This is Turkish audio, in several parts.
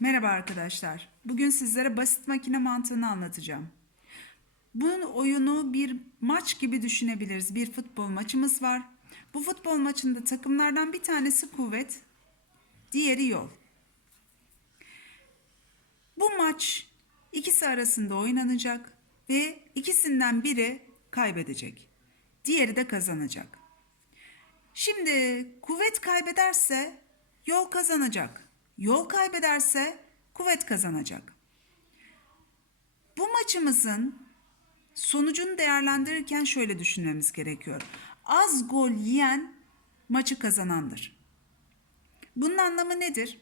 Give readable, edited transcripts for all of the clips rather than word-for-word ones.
Merhaba arkadaşlar. Bugün sizlere basit makine mantığını anlatacağım. Bunun oyunu bir maç gibi düşünebiliriz. Bir futbol maçımız var. Bu futbol maçında takımlardan bir tanesi kuvvet, diğeri yol. Bu maç ikisi arasında oynanacak ve ikisinden biri kaybedecek. Diğeri de kazanacak. Şimdi kuvvet kaybederse yol kazanacak. Yol kaybederse kuvvet kazanacak. Bu maçımızın sonucunu değerlendirirken şöyle düşünmemiz gerekiyor. Az gol yiyen maçı kazanandır. Bunun anlamı nedir?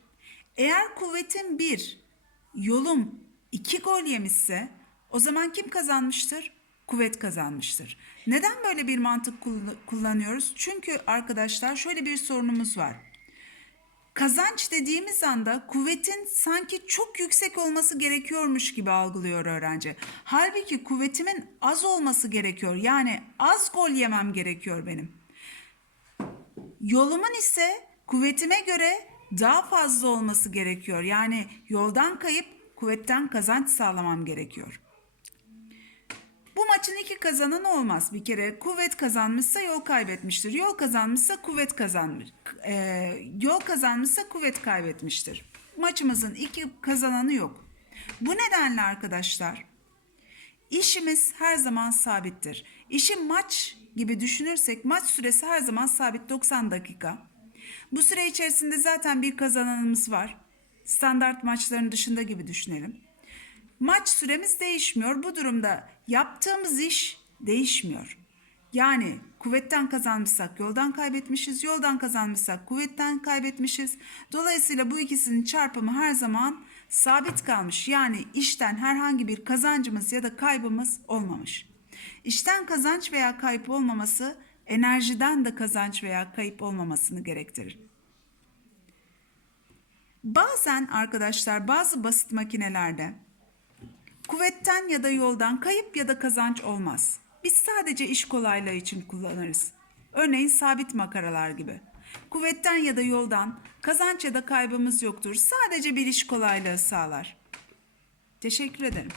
Eğer kuvvetin 1, yolum 2 gol yemişse o zaman kim kazanmıştır? Kuvvet kazanmıştır. Neden böyle bir mantık kullanıyoruz? Çünkü arkadaşlar şöyle bir sorunumuz var. Kazanç dediğimiz anda kuvvetin sanki çok yüksek olması gerekiyormuş gibi algılıyor öğrenci. Halbuki kuvvetimin az olması gerekiyor. Yani az gol yemem gerekiyor benim. Yolumun ise kuvvetime göre daha fazla olması gerekiyor. Yani yoldan kayıp kuvvetten kazanç sağlamam gerekiyor. Bu maçın iki kazananı olmaz. Bir kere kuvvet kazanmışsa yol kaybetmiştir. Yol kazanmışsa kuvvet kazanmış. Yol kazanmışsa kuvvet kaybetmiştir. Maçımızın iki kazananı yok. Bu nedenle arkadaşlar işimiz her zaman sabittir. İşi maç gibi düşünürsek maç süresi her zaman sabit 90 dakika. Bu süre içerisinde zaten bir kazananımız var. Standart maçların dışında gibi düşünelim. Maç süremiz değişmiyor. Bu durumda yaptığımız iş değişmiyor. Yani kuvvetten kazanmışsak yoldan kaybetmişiz, yoldan kazanmışsak kuvvetten kaybetmişiz. Dolayısıyla bu ikisinin çarpımı her zaman sabit kalmış. Yani işten herhangi bir kazancımız ya da kaybımız olmamış. İşten kazanç veya kayıp olmaması enerjiden de kazanç veya kayıp olmamasını gerektirir. Bazen arkadaşlar bazı basit makinelerde kuvvetten ya da yoldan kayıp ya da kazanç olmaz. Biz sadece iş kolaylığı için kullanırız. Örneğin sabit makaralar gibi. Kuvvetten ya da yoldan kazanç ya da kaybımız yoktur. Sadece bir iş kolaylığı sağlar. Teşekkür ederim.